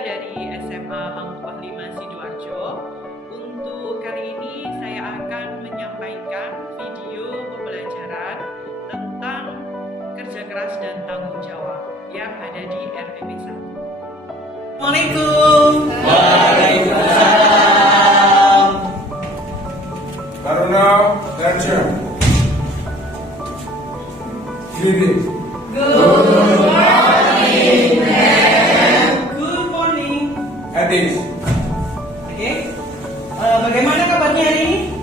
dari SMA Hangtuah 5 Sidoarjo. Untuk kali ini saya akan menyampaikan video pembelajaran tentang kerja keras dan tanggung jawab yang ada di RPP 1. Assalamualaikum. Waalaikumsalam. Baru now, attention. Greetings. Good morning. Hadis. Oke. Bagaimana kabarnya hari ini?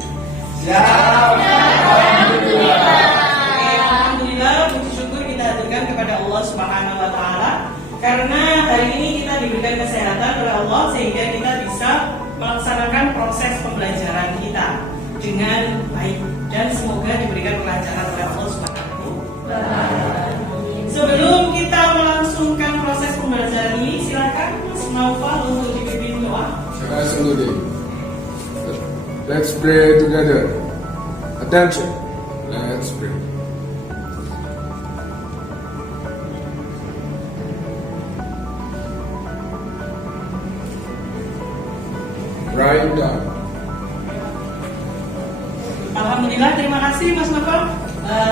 Alhamdulillah, puji syukur kita haturkan kepada Allah Subhanahu wa taala karena hari ini kita diberikan kesehatan oleh Allah sehingga kita bisa melaksanakan proses pembelajaran kita dengan baik dan semoga diberikan kelancaran oleh Allah Subhanahu wa taala. Sebelum kita melangsungkan proses pembelajaran ini, silakan Mas Naufal untuk dipimpin doa. Let's pray together. Attention. Let's pray. Right down. Alhamdulillah, terima kasih Mas Naufal.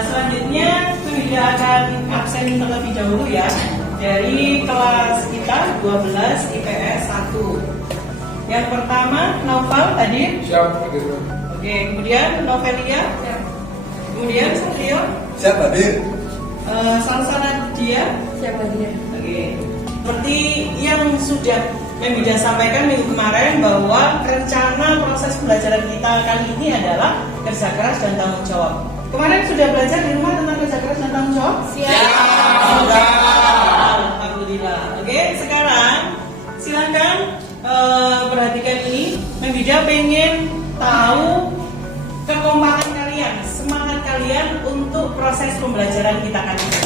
Selanjutnya kita akan absen terlebih dahulu ya dari kelas kita 12 IPS 1. Yang pertama Naufal hadir. Siap, hadir. Oke, kemudian Novelia. Kemudian Satrio. Siap hadir. Salsana dia. Siapa dia? Oke. Seperti yang sudah Membida sampaikan minggu kemarin bahwa rencana proses pembelajaran kita kali ini adalah kerja keras dan tanggung jawab. Kemarin sudah belajar di rumah tentang kerja keras dan tanggung jawab? Siap. Alhamdulillah. Oke, sekarang silakan perhatikan ini. Membida pengen tahu kekompakan kalian, semangat kalian untuk proses pembelajaran kita kali ini.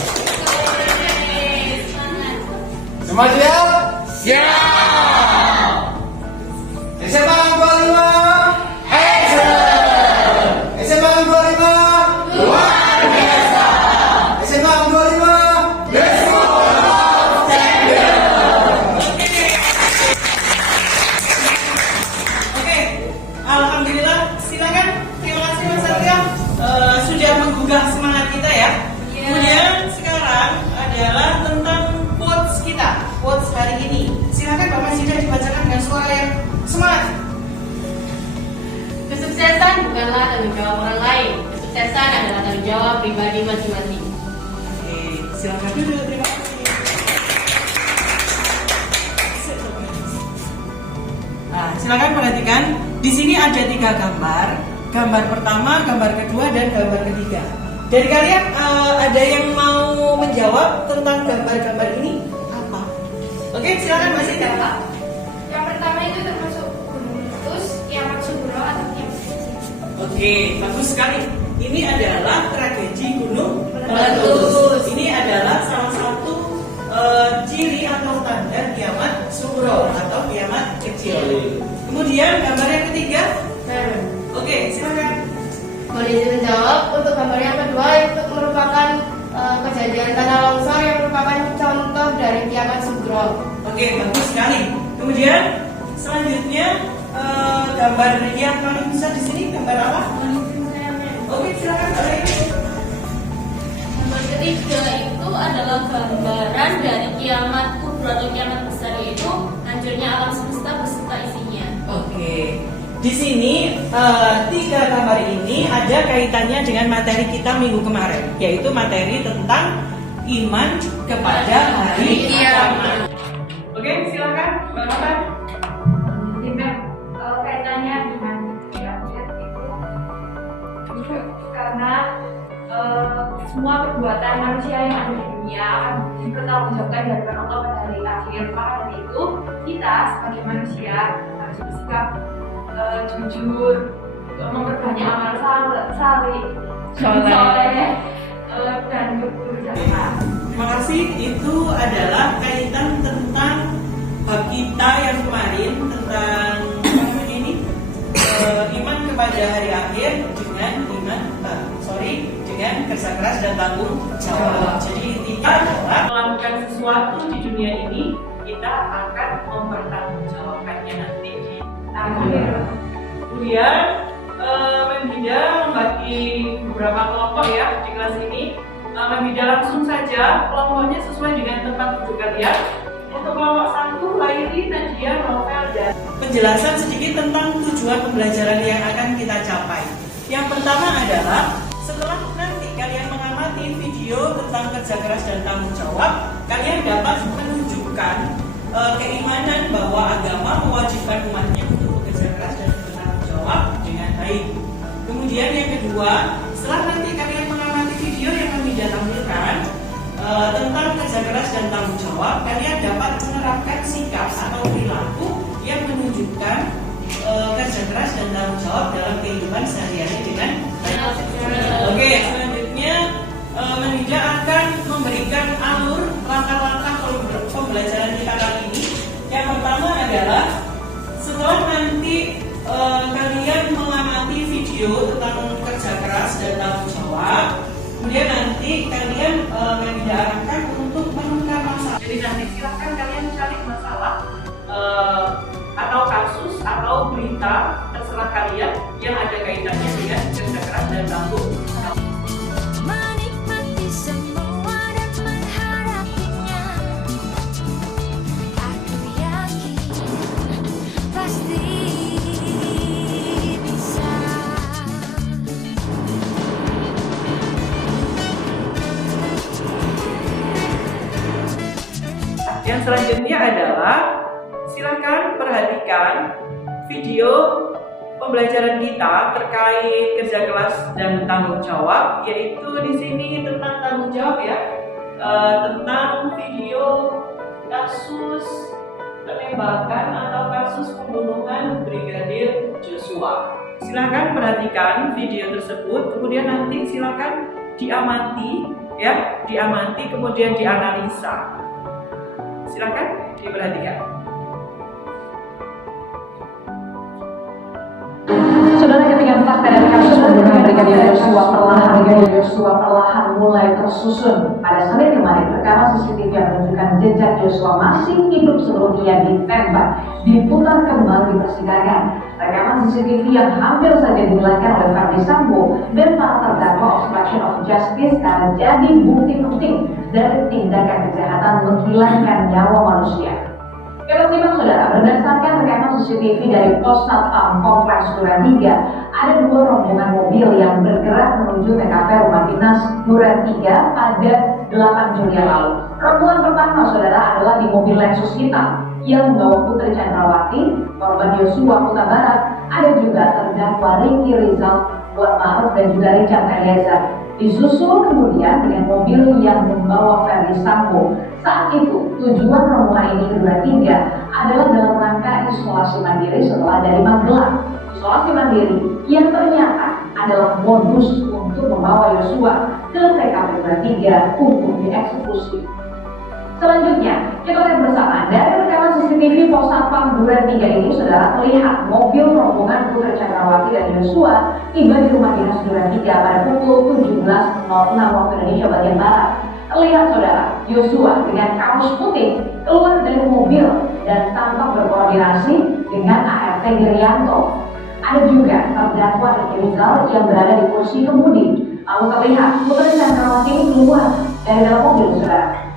Semua siap? Siap. SMA Hangtuah 5. Action. SMA Hangtuah 5. Luar biasa. SMA Hangtuah 5. Best of champion. Oke, alhamdulillah. Silakan. Terima kasih Mas Satria sudah menggugah semangat kita ya. Kemudian sekarang adalah tentang quotes kita, quotes hari ini. Silakan Bapak Sida dibacakan dengan suara yang semangat. Kesuksesan bukanlah tanggung jawab orang lain. Kesuksesan adalah tanggung jawab pribadi masing-masing. Oke, silakan duduk. Terima kasih. Nah, silakan perhatikan. Di sini ada 3 gambar. Gambar pertama, gambar kedua, dan gambar ketiga. Dari kalian ada yang mau menjawab tentang gambar-gambar ini? Apa? Oke, silakan Mas Ida. Yang pertama itu termasuk gunung meletus, kiamat sugro atau kiamat kecil. Oke, bagus sekali. Ini adalah tragedi gunung Meletus. Ini adalah salah satu ciri atau tanda kiamat sugro atau kiamat kecil. Kemudian gambar yang ketiga. Oke, silakan. Boleh dijawab untuk gambar yang kedua itu merupakan kejadian tanah longsor yang merupakan contoh dari kiamat sugro. Oke, bagus sekali. Kemudian selanjutnya gambar yang paling besar di sini gambar apa? Oke, silakan Mbak Rai. Gambar ketiga itu adalah gambaran dari kiamat kubra atau kiamat besar, yaitu hancurnya alam semesta beserta isinya. Oke. Di sini 3 gambar ini ada kaitannya dengan materi kita minggu kemarin, yaitu materi tentang iman kepada hari kiamat. Oke, silakan Mbak Nata. Kaitannya dengan kiamat itu karena semua perbuatan manusia yang ada di dunia akan dipertanggungjawabkan di hadapan Allah pada hari akhir. Maka dari itu kita sebagai manusia harus bersikap jujur, memperbanyak amal saleh, dan berusaha. Terima kasih. Itu adalah kaitan tentang bab kita yang kemarin tentang iman kepada hari akhir dengan kerja keras dan tanggung jawab. Jadi intinya adalah melakukan sesuatu di dunia ini kita akan Kemudian Mbak membagi beberapa kelompok ya di kelas ini. Mbak langsung saja kelompoknya sesuai dengan tempat duduk kalian. Untuk kelompok 1, Laili, Nadia, Novel, dan penjelasan sedikit tentang tujuan pembelajaran yang akan kita capai. Yang pertama adalah setelah nanti kalian mengamati video tentang kerja keras dan tanggung jawab, kalian dapat menunjukkan keimanan bahwa agama mewajibkan umatnya untuk bekerja keras dan bertanggung jawab dengan baik. Kemudian yang kedua, setelah nanti kalian mengamati video yang kami tampilkan tentang kerja keras dan tanggung jawab, kalian dapat menerapkan sikap atau perilaku yang menunjukkan kerja keras dan tanggung jawab dalam kehidupan sehari-hari dengan baik. Oke, selanjutnya Menida akan memberikan alur langkah-langkah pembelajaran kita kali ini. Yang pertama adalah setelah nanti kalian mengamati video tentang kerja keras dan tanggung jawab, kemudian nanti kalian Menida arahkan untuk menemukan masalah. Jadi nanti silahkan kalian cari masalah atau kasus atau berita terserah kalian yang ada kaitannya dengan kerja keras dan tanggung jawab. Menikmati semua dan menghadapinya, aku yakin pasti bisa. Yang selanjutnya adalah silakan perhatikan video pembelajaran kita terkait kerja keras dan tanggung jawab, yaitu di sini tentang tanggung jawab ya, tentang video kasus penembakan atau kasus pembunuhan Brigadir Joshua. Silakan perhatikan video tersebut, kemudian nanti silakan diamati ya, diamati kemudian dianalisa. Silakan diperhatikan. Saudara, ketika fakta dari kasus pembunuhan Brigadir Joshua perlahan mulai tersusun. Pada Senin kemarin, rekaman CCTV yang menunjukkan jejak Joshua masih hidup sebelum ia ditembak diputar kembali di persidangan. Rekaman CCTV yang hampir saja dihilangkan oleh Verdi Sambo dan para terdakwa obstruction of justice karena jadi bukti penting dari tindakan kejahatan menghilangkan nyawa manusia. Kita simak saudara, berdasarkan rekaman CCTV dari Pos Satpam Kompleks Duren 3, ada dua rombongan mobil yang bergerak menuju TKP Rumah Dinas Duren 3 pada 8 Juli yang lalu. Rombongan pertama saudara adalah di mobil Lexus hitam yang membawa Putri Chandrawati, korban Joshua Huta Barat, ada juga terdakwa Ricky Rizal, Kuat Ma'ruf dan juga Richard Eliezer. Disusul kemudian dengan mobil yang membawa Verdi Sambo. Saat itu tujuan rombongan ini kedua tiga adalah dalam rangka isolasi mandiri setelah dari Magelang. Isolasi mandiri yang ternyata adalah modus untuk membawa Joshua ke TKP 23 untuk dieksekusi. Selanjutnya, kita lihat bersama dari rekaman CCTV Pos Satpam Duren 3 ini, saudara, terlihat mobil rombongan Putri Chandrawati dan Joshua tiba di Rumah Dinas Duren 3 pada pukul 17.06 waktu Indonesia bagian Barat. Terlihat saudara, Joshua dengan kaos putih keluar dari mobil dan tampak berkoordinasi dengan ART Girianto. Ada juga terdakwa Ricky Rizal yang berada di kursi kemudi. Lalu terlihat Putri Chandrawati keluar dari dalam mobil, saudara.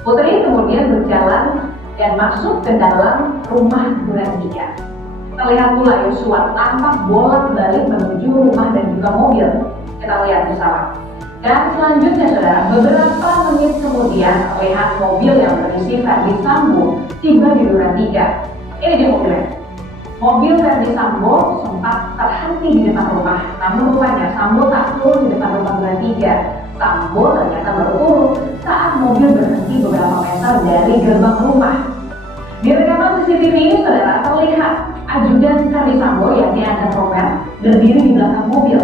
Putri kemudian berjalan dan masuk ke dalam rumah Duren 3. Terlihat pula Joshua tampak bolak-balik menuju rumah dan juga mobil. Kita lihat bersama. Dan selanjutnya saudara, beberapa menit kemudian terlihat mobil yang berisi Verdi Sambo tiba di Duren 3. Ini dia mobilnya. Mobil Verdi Sambo sempat terhenti di depan rumah, namun rupanya Sambo tak turun di depan rumah Duren 3. Sambo ternyata baru turun saat mobil berhenti beberapa meter dari gerbang rumah. Di rekaman CCTV ini saudara, terlihat ajudan Verdi Sambo yakni Andreas Romer berdiri di belakang mobil.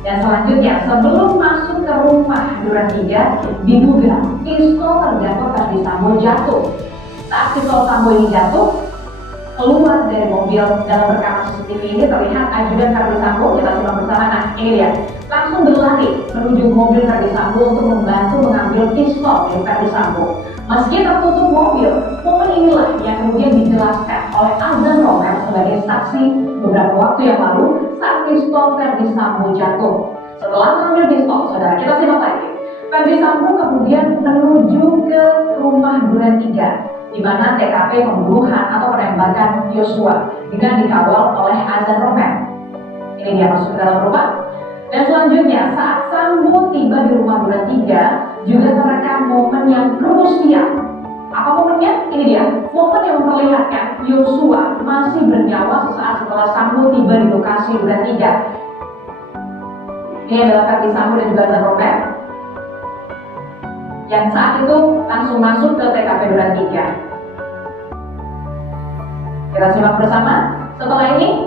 Dan selanjutnya, sebelum masuk ke rumah Duren 3, diduga pistol terdakwa Verdi Sambo jatuh. Saat pistol Sambo ini jatuh, keluar dari mobil. Dalam rekaman CCTV ini terlihat ajudan Verdi Sambo, kita simak bersama. Nah, ini dia, langsung berlari menuju mobil Verdi Sambo untuk membantu mengambil pistol dari Verdi Sambo. Meski tertutup mobil, momen inilah yang kemudian dijelaskan oleh Azan Romer sebagai saksi beberapa waktu yang lalu saat pistol Verdi Sambo jatuh. Setelah mengambil pistol, saudara, kita simak lagi. Verdi Sambo kemudian menuju ke rumah Duren 3, di mana TKP pembunuhan atau penembakan Yosua dengan dikawal oleh Azan Romer. Ini dia masuk ke dalam rumah. Dan selanjutnya saat Sambo tiba di rumah Duren 3 juga terekam momen yang krusial. Apa momennya? Ini dia, momen yang memperlihatkan Yosua masih bernyawa sesaat setelah Sambo tiba di lokasi Duren 3. Ini adalah Verdi Sambo dan juga Azan Romer yang saat itu langsung masuk ke TKP Duren 3. Kita simak bersama. Setelah ini,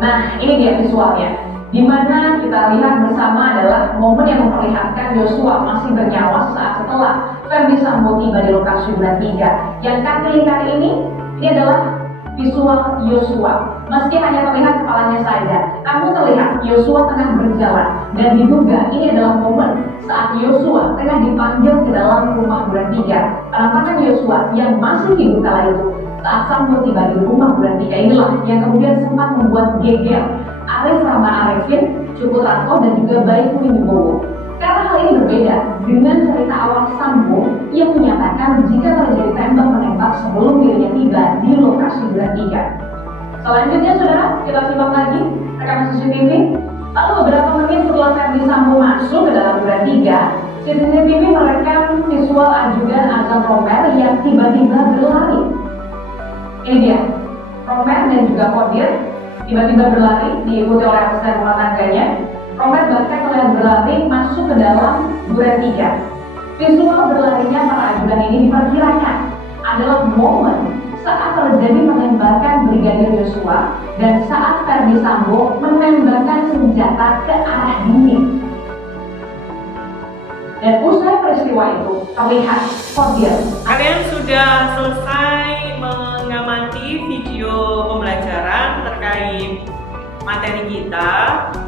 nah ini dia visualnya, di mana kita lihat bersama adalah momen yang memperlihatkan Yosua masih bernyawa sesaat setelah Verdi Sambo tiba di lokasi Duren 3. Yang kali ini adalah visual Yosua. Meski hanya terlihat kepalanya saja, namun terlihat Yosua tengah berjalan dan diduga ini adalah momen saat Yosua tengah dipanggil ke dalam rumah Duren 3. Penampakan Yosua yang masih hidup kala itu saat Sambo tiba di rumah Duren 3 inilah yang kemudian sempat membuat geger Arif Rahman Arifin, Cukutranto dan juga Baik Wibowo. Karena hal ini berbeda dengan cerita awal Sambo yang menyatakan jika terjadi tembak-menembak sebelum dirinya tiba di lokasi Duren 3. Selanjutnya, saudara, kita simak lagi rekaman CCTV. Lalu beberapa menit setelah Verdi Sambo masuk ke dalam Duren 3, CCTV merekam visual ajudan Azan Romer yang tiba-tiba berlari. Ini dia, Romer dan juga Kodir tiba-tiba berlari diikuti oleh asisten rumah tangganya. Romer bahkan terlihat berlari masuk ke dalam Duren 3. Visual berlarinya para ajudan ini diperkirakan adalah momen saat terjadi penembakan Brigadir Yosua dan saat Verdi Sambo menembakkan senjata ke arah dinding. Dan usai peristiwa itu terlihat Kodir. Kalian sudah selesai mengamati video pembelajaran terkait materi kita,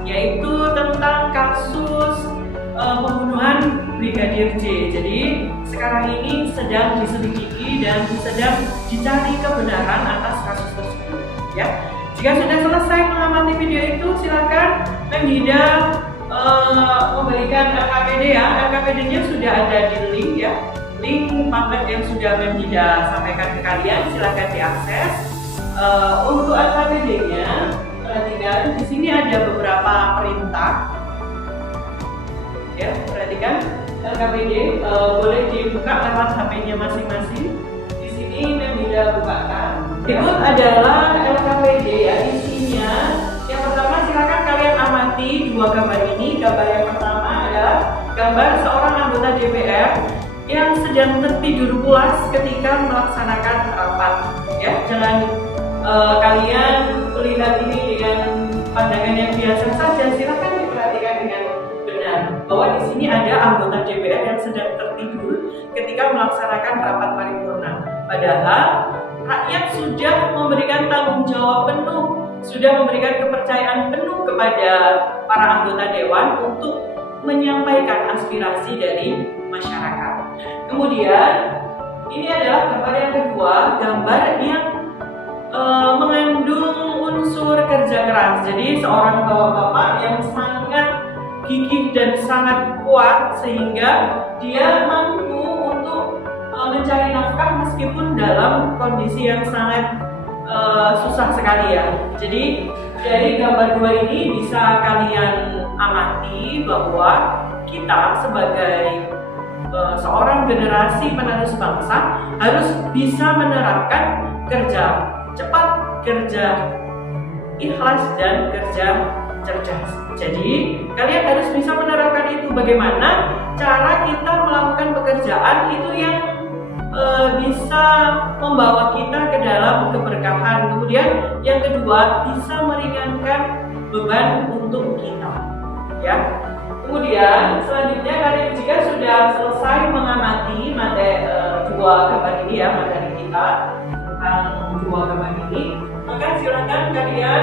yaitu tentang kasus pembunuhan Brigadir J. Jadi sekarang ini sedang diselidiki dan sedang dicari kebenaran atas kasus tersebut. Ya, jika sudah selesai mengamati video itu, silakan Mem Hida memberikan LKPD ya. LKPD-nya sudah ada di link ya. Link pamflet yang sudah Mem Hida sampaikan ke kalian, silakan diakses. Untuk LKPD-nya, perhatikan di sini ada beberapa perintah. Ya, perhatikan LKPD boleh dibuka lewat HP-nya masing-masing. Di sini Mem Hida bukakan. Berikut adalah LKPD ya, isinya. Yang pertama, silakan kalian amati dua gambar ini. Gambar yang pertama adalah gambar seorang anggota DPR yang sedang tertidur pulas ketika melaksanakan rapat. Ya, jangan kalian melihat ini dengan pandangan yang biasa saja. Silakan diperhatikan dengan benar bahwa di sini ada anggota DPR yang sedang tertidur ketika melaksanakan rapat paripurna. Padahal rakyat sudah memberikan tanggung jawab penuh, sudah memberikan kepercayaan penuh kepada para anggota dewan untuk menyampaikan aspirasi dari masyarakat. Kemudian ini adalah gambar yang kedua, gambar yang mengandung unsur kerja keras. Jadi seorang bapak-bapak yang sangat gigih dan sangat kuat sehingga dia mampu untuk mencari nafkah meskipun dalam kondisi yang sangat susah sekali ya. Jadi dari gambar dua ini bisa kalian amati bahwa kita sebagai seorang generasi penerus bangsa harus bisa menerapkan kerja cepat, kerja ikhlas, dan kerja cerdas. Jadi kalian harus bisa menerapkan itu. Bagaimana cara kita melakukan pekerjaan itu yang bisa membawa kita ke dalam keberkahan. Kemudian yang kedua, bisa meringankan beban untuk kita. Ya. Kemudian selanjutnya kalian jika sudah selesai mengamati materi dua gambar ini ya, materi kita tentang dua gambar ini, maka silakan kalian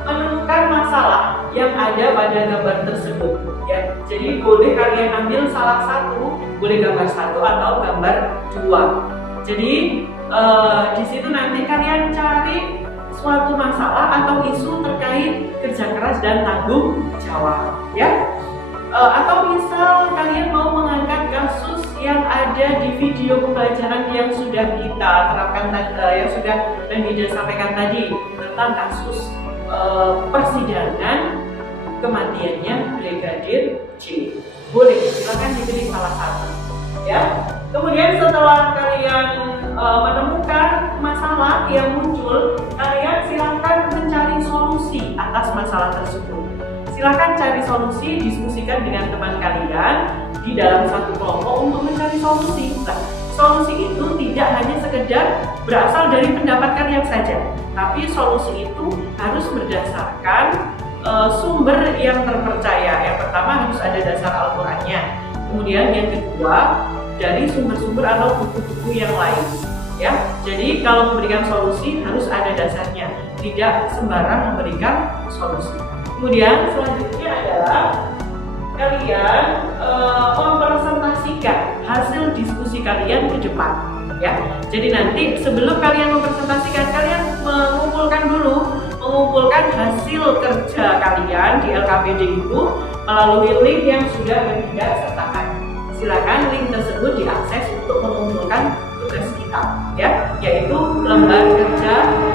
menemukan masalah yang ada pada gambar tersebut ya. Jadi boleh kalian ambil salah satu, boleh gambar satu atau gambar dua. Jadi Di situ nanti kalian cari suatu masalah atau isu terkait kerja keras dan tanggung jawab, ya. Atau misal kalian mau mengangkat kasus yang ada di video pembelajaran yang sudah kita terapkan yang sudah Nida sampaikan tadi tentang kasus persidangan kematiannya Brigadir J. Boleh, silakan dipilih salah satu, ya. Kemudian setelah kalian menemukan masalah yang muncul, kalian silakan mencari solusi atas masalah tersebut. Silakan cari solusi, diskusikan dengan teman kalian di dalam satu kelompok untuk mencari solusi. Nah, solusi itu tidak hanya sekedar berasal dari pendapat kalian saja, tapi solusi itu harus berdasarkan sumber yang terpercaya. Yang pertama harus ada dasar Al-Qur'annya. Kemudian yang kedua dari sumber-sumber atau buku-buku yang lain, ya. Jadi kalau memberikan solusi harus ada dasarnya, tidak sembarang memberikan solusi. Kemudian selanjutnya adalah kalian mempresentasikan hasil diskusi kalian ke depan, ya. Jadi nanti sebelum kalian mempresentasikan, kalian mengumpulkan hasil kerja kalian di LKPD itu melalui link yang sudah Nida sertakan. Silakan link tersebut diakses untuk mengumpulkan tugas kita, ya, yaitu lembar kerja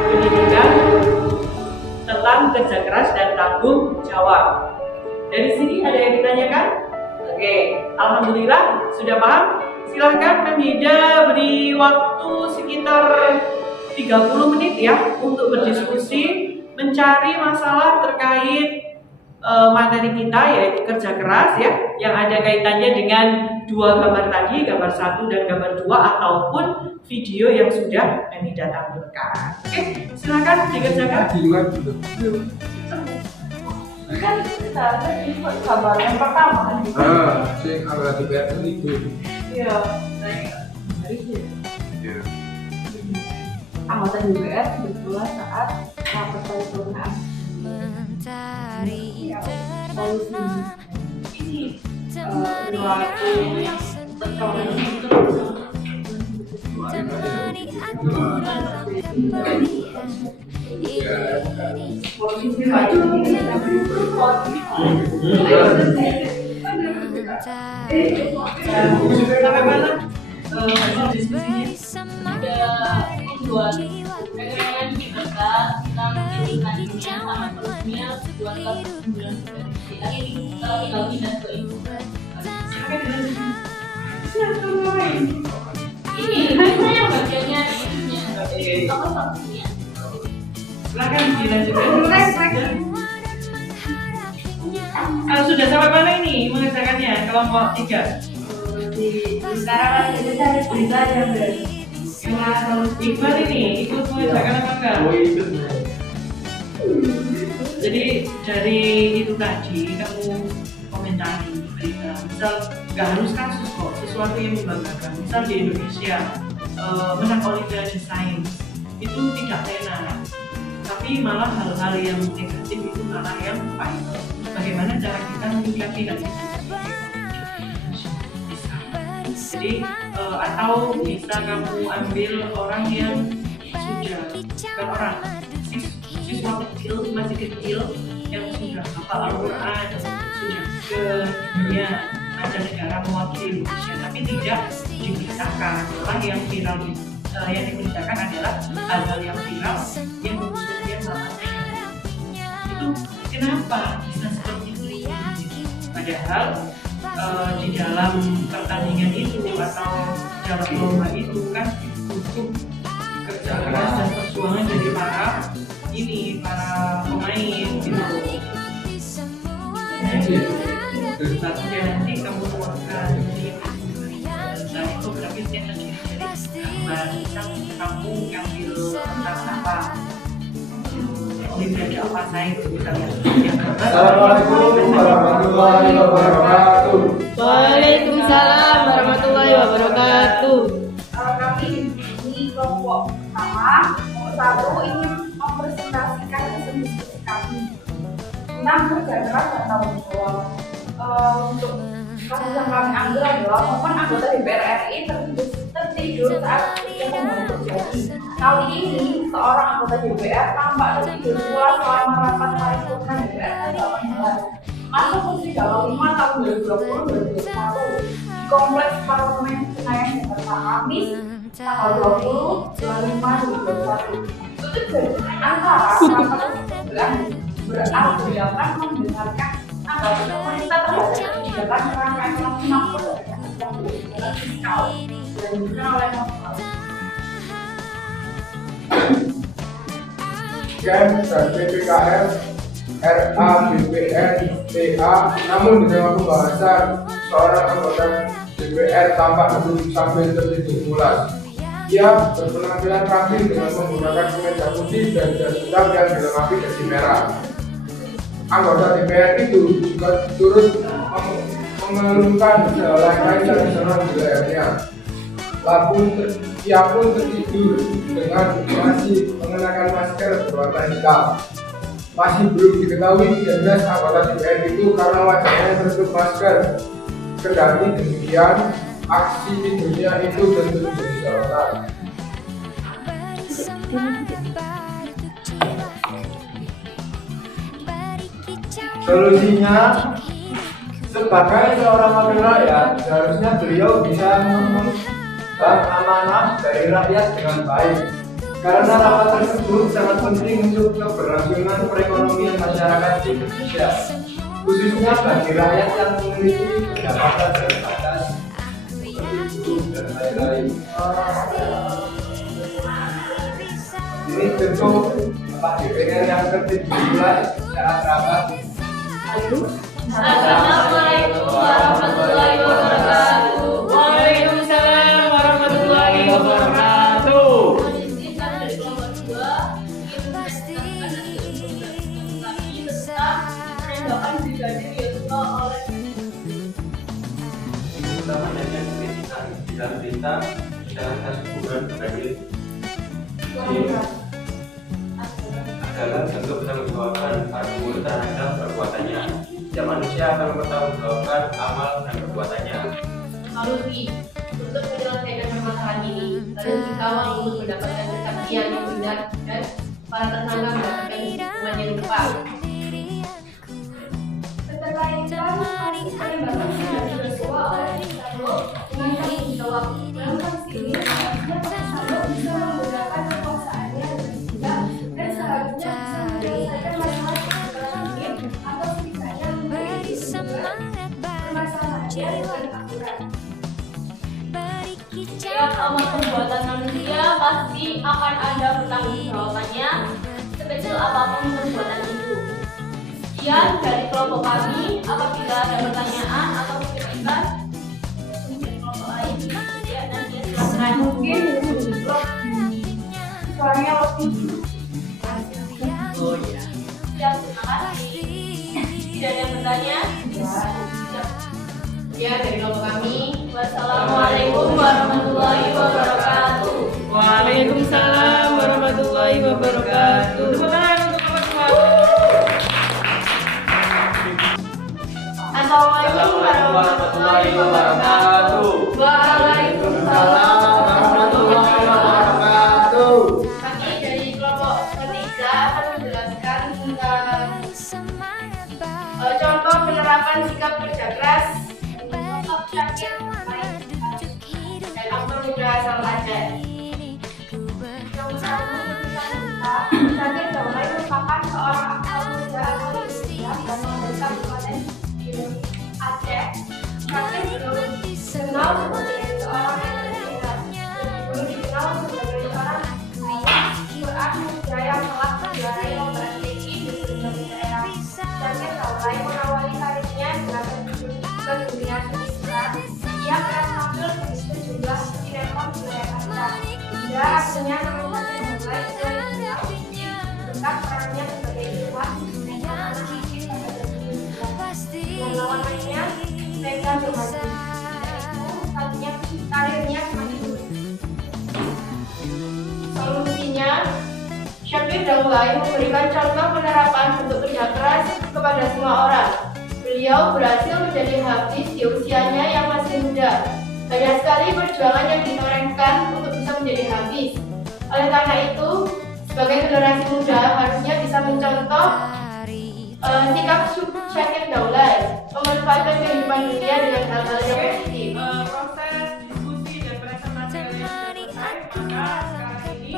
pendidikan tentang kerja keras dan tanggung jawab. Dari sini ada yang ditanyakan? Oke, alhamdulillah sudah paham. Silahkan Nida beri waktu sekitar 30 menit ya untuk berdiskusi, mencari masalah terkait materi kita yaitu kerja keras, ya, yang ada kaitannya dengan dua gambar tadi, gambar 1 dan gambar 2, ataupun video yang sudah Nida tampilkan. Oke, silakan dikerjakan. Kan kita tadi gambar yang pertama kan gitu. Sing agak dibayar itu. Iya, anggota DPR kebetulan saat rapat paripurna Mentari solusi ini perilaku perkawinan itu temani aku dalam kembalian solusi itu Sampai mana diskusinya? Ada membuat pegangan kita tentang kehidupannya sama terusnya buat bulan kita tinggal pindah ke ibu. Ini saya bagiannya ininya apa solusinya? Silakan dilanjutkan. Sudah sampai mana ini mengerjakannya kelompok 3? sekarang itu cari berita yang Iqbal ini ikut mengerjakan apa enggak? Jadi dari itu tadi kamu komentari berita. Misal nggak harus kasus kok, sesuatu yang membanggakan. Misal di Indonesia menang Olimpiade Sains itu tidak tenar, tapi malah hal-hal yang negatif itu malah yang baik. Bagaimana cara kita menyikapi hal itu? Jadi atau bisa kamu ambil orang yang sudah bukan orang siswa kecil, masih kecil yang sudah hafal Al-Quran, sudah ke dunia mancanegara mewakili Indonesia, tapi tidak diberitakan. Malah yang viral yang diberitakan adalah hal-hal yang viral yang khususnya malah itu. Kenapa bisa seperti itu? Padahal di dalam pertandingan itu atau dalam lomba itu kan butuh kerja keras dan perjuangan dari para pemain gitu. Satunya nanti kamu keluarkan dan itu grafisnya terdiri dari gambar. Kamu ambil tentang apa? Olimpiade apa saya itu misalnya. Assalamualaikum warahmatullahi wabarakatuh. Waalaikumsalam warahmatullahi wabarakatuh. Kami di kelompok pertama, kelompok 1 ingin mempresentasikan hasil diskusi kami tentang kerja keras dan tanggung jawab. Untuk kasus yang kami ambil adalah momen anggota DPR RI tertidur saat dia membantu Kali ini, seorang anggota DPR tampak lebih Joshua selama rapat paripurna DPR tanggal 18 masuk posisi tanggal 5 tahun 2020 di Kompleks Parlemen Senayan Jakarta Kamis tanggal 20 bulan 5 2021. Itu antara rapat sebelah berakan mendengarkan anggapan pemerintah terhadap kebijakan rangkaian undang-undang dan fiskal dan dilakukan oleh Ken dan PPKR RA BPN TA, namun di dalam pembahasan seorang anggota DPR tampak duduk sambil tertidur pulas. Ia berpenampilan rapi dengan menggunakan kemeja putih dan jas hitam yang dilengkapi dasi merah. Anggota DPR itu juga turut mengeluhkan lain-lain yang senang di lehernya. Ia pun tertidur dengan masih mengenakan masker berwarna hitam. Masih belum diketahui identitas anggota DPR itu karena wajahnya tertutup masker. Kendati demikian, aksi tidurnya itu tentu menjadi sorotan. Solusinya, sebagai seorang wakil rakyat, seharusnya beliau bisa mengemban amanah dari rakyat dengan baik. Karena rapat tersebut sangat penting untuk keberlangsungan perekonomian masyarakat di Indonesia, khususnya bagi rakyat yang memiliki pendapatan terbatas seperti buruh dan lain-lain. Ini tentu Pak DPR yang tertidur saat rapat. Assalamualaikum warahmatullahi wabarakatuh. Waalaikumsalam warahmatullahi wabarakatuh. Kita dari kelompok 2 ingin menyampaikan tentang penembakan brigadir Yosua oleh utama yang dikritikkan di dalam berita dalam kasus pembunuhan brigadir adalah bentuk pertanggungjawaban para pembunuh terhadap perbuatannya. Setiap manusia akan mempertanggungjawabkan amal dan perbuatannya. Lalu untuk menyelesaikan permasalahan ini, harus dikawal untuk mendapatkan kesaksian yang benar dan para tersangka mendapatkan hukuman yang tepat. setelah itu penembakan brigadir Yosua oleh Sambo dengan tanggung jawab dalam kasus ini seharusnya Pak Sambo bisa menggunakan kekuasaannya dan seharusnya bisa menyelesaikan masalah ini atau setidaknya memberi permasalahannya dengan akurat. Setiap amal perbuatan manusia pasti akan ada pertanggungjawabannya, sekecil apapun perbuatan itu. Sekian dari kelompok kami. Apabila ada pertanyaan atau kritikan dari kelompok lain, ya nanti silakan. Mungkin suaranya lebih Ya, terima kasih. Tidak ada yang bertanya? Ya, dari kelompok kami. Wassalamualaikum warahmatullahi wabarakatuh. Waalaikumsalam warahmatullahi wabarakatuh. Tepuk tangan untuk kelompok semua. Assalamualaikum warahmatullahi wabarakatuh. Waalaikumsalam warahmatullahi wabarakatuh. Kami dari kelompok ketiga akan menjelaskan tentang contoh penerapan sikap kerja keras untuk syakir dan aktor muda asal Aceh. yang satu Syakir Daulay merupakan seorang aktor muda asal Indonesia dan membesar Kabupaten Aceh. Syakir belum dikenal sebagai seorang entrepreneur, belum dikenal sebagai seorang Quran muda yang telah menjuarai lomba tinggi di berbagai daerah. Syakir Daulay mengawali karirnya dengan terjun ke dunia seni peran. Ia kerap tampil di sejumlah sinetron di daerah kita. Hingga akhirnya namanya Daulay mulai berkat perannya sebagai ilmuwan dan anak aktif pada 2009. Dan lawanannya Mega Bermaju. Satunya karirnya semakin turun. Solusinya, Syakir Daulay memberikan contoh penerapan bentuk kerja keras kepada semua orang. Beliau berhasil menjadi hafiz di usianya yang masih muda. Banyak sekali perjuangan yang ditorehkan untuk bisa menjadi hafiz. Oleh karena itu, sebagai generasi muda harusnya bisa mencontoh sikap Syakir Daulat, memanfaatkan kehidupan dunia dengan hal-hal yang positif. Proses diskusi dan presentasi kalian selesai, maka sekarang ini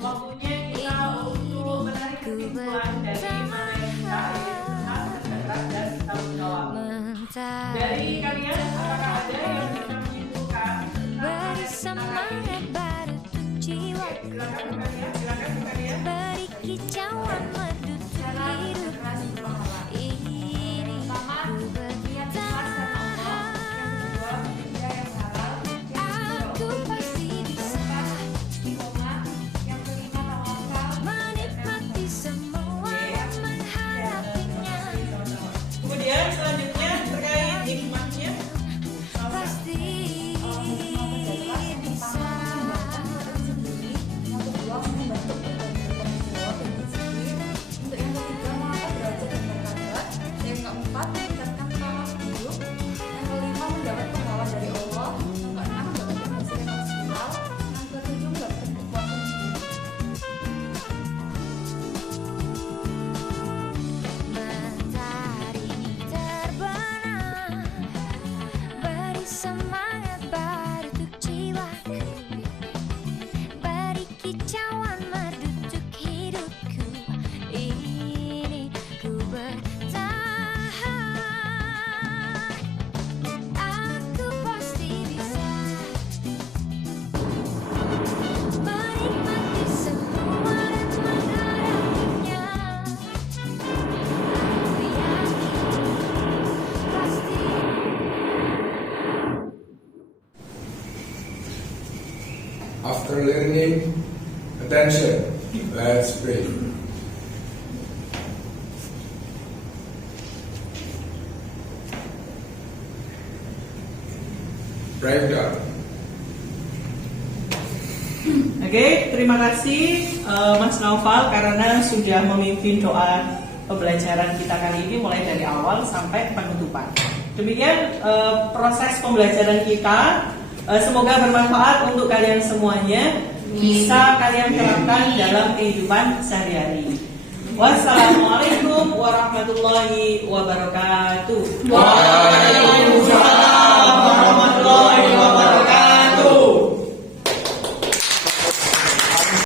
waktunya kita untuk menarik kesimpulan dari materi kita, yaitu tentang kerja keras dan tanggung jawab. Dari kalian, apakah ada yang bisa menyimpulkan tentang materi kita hari ini? Silakan kalian. Beri kicauan madu generasi Pertama, lihat ikhlas karena Allah. Yang kedua, kerja yang halal. Yang ketiga, keempat, istiqomah. Yang kelima, tawakal. menikmati semua yang menghadapinya. Kemudian selanjutnya terkait hikmahnya. Pasti bisa. Yang kedua, membantu untuk yang ketiga, mengapa belajar dan bersahabat. Yang keempat, meningkatkan taraf hidup. Yang kelima, mendapat pahala dari Allah. Yang keenam, mendapatkan hasil yang maksimal. Yang ketujuh, mendapatkan kepuasan hidup. Mentari terbenam, beri semangat baru untuk jiwaku, beri kicauan merdu untuk hidupku. Ini ku bertahan, aku pasti bisa menikmati semua dan menghadapinya. After learning, attention, let's pray. Breakdown. Oke, terima kasih Mas Naufal karena sudah memimpin doa pembelajaran kita kali ini mulai dari awal sampai penutupan. Demikian proses pembelajaran kita. Semoga bermanfaat untuk kalian semuanya, bisa kalian terapkan dalam kehidupan sehari-hari. Wassalamualaikum warahmatullahi wabarakatuh. Waalaikumsalam.